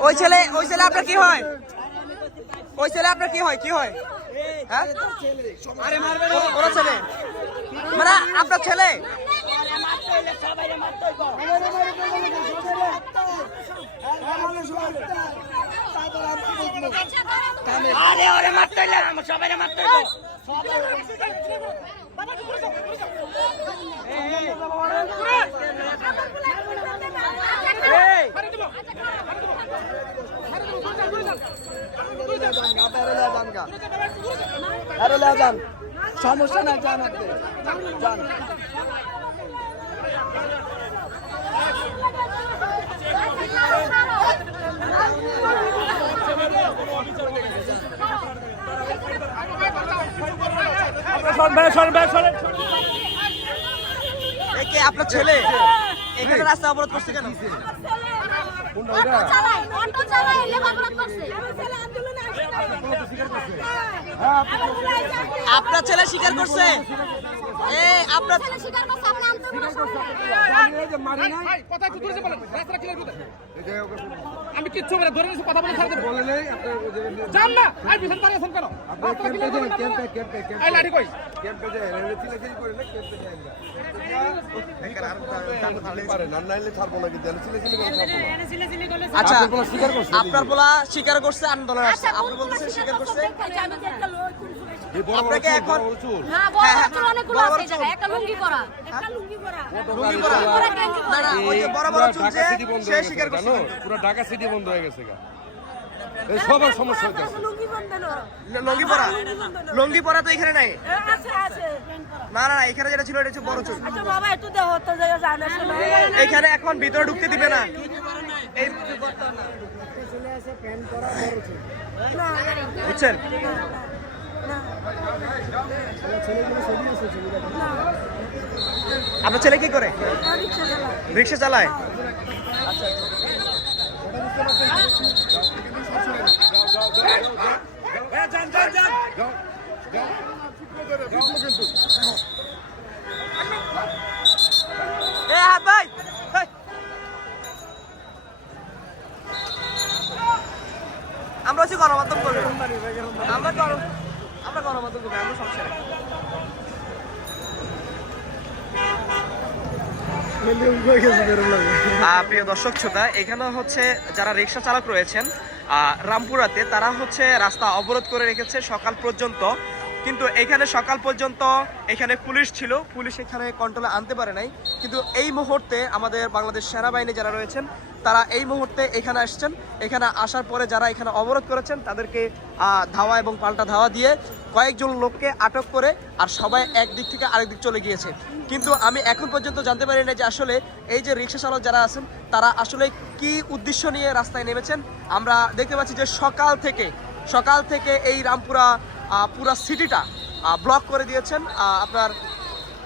ওই ছেলে ওই ছেলে আপনার কি হয় ওই ছেলে আপনার কি হয় কি হয় হ্যাঁ ওরা ছেলে মানে আপনার ছেলে আরে ওরে মারতে আমার সবাই মারতে হইল সমস্যা নাই জান আপনি। কে আপনার ছেলে? এখানে রাস্তা অবরোধ করছে কেন? অটো চালায় অটো চালায় লেবাগুলো করছে আপনার ছেলে স্বীকার করছে? আপনার ছেলে স্বীকার করছে আপনি আন্দোলন মারি কথা বলেন করে আমি কিচ্ছু বলে ধরে নিয়েছি কথা বলে ছাড়। দেবো বলে নেই আপনি যান না আর পিছন দাঁড়িয়ে আছেন কেন? আপনি রাস্তাটা ক্যাম্পে clear যান করবেন না ক্যাম্পে এই লাঠি কই? ক্যাম্পে যান রেলে চিলে চিলি করে না ক্যাম্পে যান পারেন আর নাইলে ছাড়বো না কিন্তু চিলে চিলি করে ছাড়বো না। আচ্ছা আপনার পোলা স্বীকার করছে আপনার বলা স্বীকার করছে আন্দোলন আসছে। আচ্ছা আপনি বলতেছেন স্বীকার করছে? আপনাকে এখন- না বড় হ্যাঁ, হ্যাঁ, চুল অনেকগুলো আছে এই জায়গায় একটা লুঙ্গি পরা একটা লুঙ্গি পরা। লুঙ্গি পরা। পরা না না ওই যে বড় বড় চুল যে সে স্বীকার করছে জানো পুরো ঢাকা সিটি বন্ধ হয়ে গেছে গা। এই সবার সমস্যা হইতেছে। লঙ্গি পরা? লঙ্গি পরা তো এখানে নাই? আছে আছে। না না না এখানে যেটা ছিল এটা হচ্ছে বড় চুল। আচ্ছা এখানে এখন ভিতরে ঢুকতে দিবে না। এই বুঝছেন? আপনার ছেলে কি করে? রিক্সা চালায়। এ হাত ভাই। আমরা হচ্ছে গণমাধ্যম করব আমরা আমরা গণমাধ্যম করব আমরা সমস্যা নেই আহ, প্রিয় দর্শক, শ্রোতা, এখানে হচ্ছে যারা রিক্সা চালক রয়েছেন রামপুরাতে, তারা হচ্ছে রাস্তা অবরোধ করে রেখেছে সকাল পর্যন্ত। কিন্তু এখানে সকাল পর্যন্ত এখানে পুলিশ ছিল। পুলিশ এখানে কন্ট্রোলে আনতে পারে নাই। কিন্তু এই মুহূর্তে আমাদের বাংলাদেশ সেনাবাহিনী যারা রয়েছেন, তারা এই মুহূর্তে এখানে আসছেন। এখানে আসার পরে যারা এখানে অবরোধ করেছেন, তাদেরকে ধাওয়া এবং পাল্টা ধাওয়া দিয়ে কয়েকজন লোককে আটক করে আর সবাই একদিক থেকে আরেক দিক চলে গিয়েছে। কিন্তু আমি এখন পর্যন্ত জানতে পারি না যে আসলে এই যে রিক্সা চালক যারা আছেন, তারা আসলে কি উদ্দেশ্য নিয়ে রাস্তায় নেমেছেন। আমরা দেখতে পাচ্ছি যে সকাল থেকে সকাল থেকে এই রামপুরা পুরা সিটিটা ব্লক করে দিয়েছেন। আপনার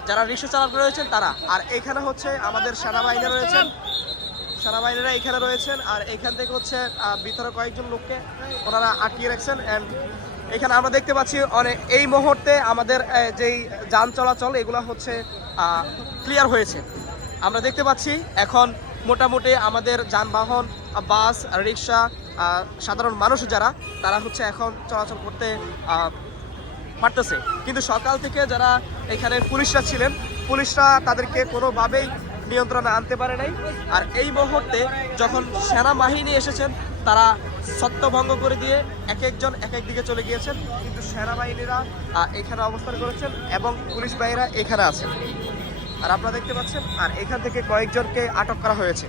যারা রিক্সা চালক রয়েছেন তারা। আর এখানে হচ্ছে আমাদের সেনাবাহিনী রয়েছেন। সেনাবাহিনীরা এখানে রয়েছেন। আর এখান থেকে হচ্ছে ভিতরে কয়েকজন লোককে ওনারা আটকিয়ে রাখছেন। অ্যান্ড এখানে আমরা দেখতে পাচ্ছি অনেক এই মুহূর্তে আমাদের যেই যান চলাচল, এগুলো হচ্ছে ক্লিয়ার হয়েছে। আমরা দেখতে পাচ্ছি এখন মোটামুটি আমাদের যানবাহন, বাস, রিক্সা সাধারণ মানুষ যারা, তারা হচ্ছে এখন চলাচল করতে পারতেছে। কিন্তু সকাল থেকে যারা এখানে পুলিশরা ছিলেন, পুলিশরা তাদেরকে কোনোভাবেই নিয়ন্ত্রণে আনতে পারে নাই। আর এই মুহূর্তে যখন সেনাবাহিনী এসেছেন, তারা সত্যভঙ্গ করে দিয়ে এক একজন এক এক দিকে চলে গিয়েছেন। কিন্তু সেনাবাহিনীরা এখানে অবস্থান করেছেন এবং পুলিশ বাহিনীরা এখানে আছেন। আর আপনারা দেখতে পাচ্ছেন, আর এখান থেকে কয়েকজনকে আটক করা হয়েছে।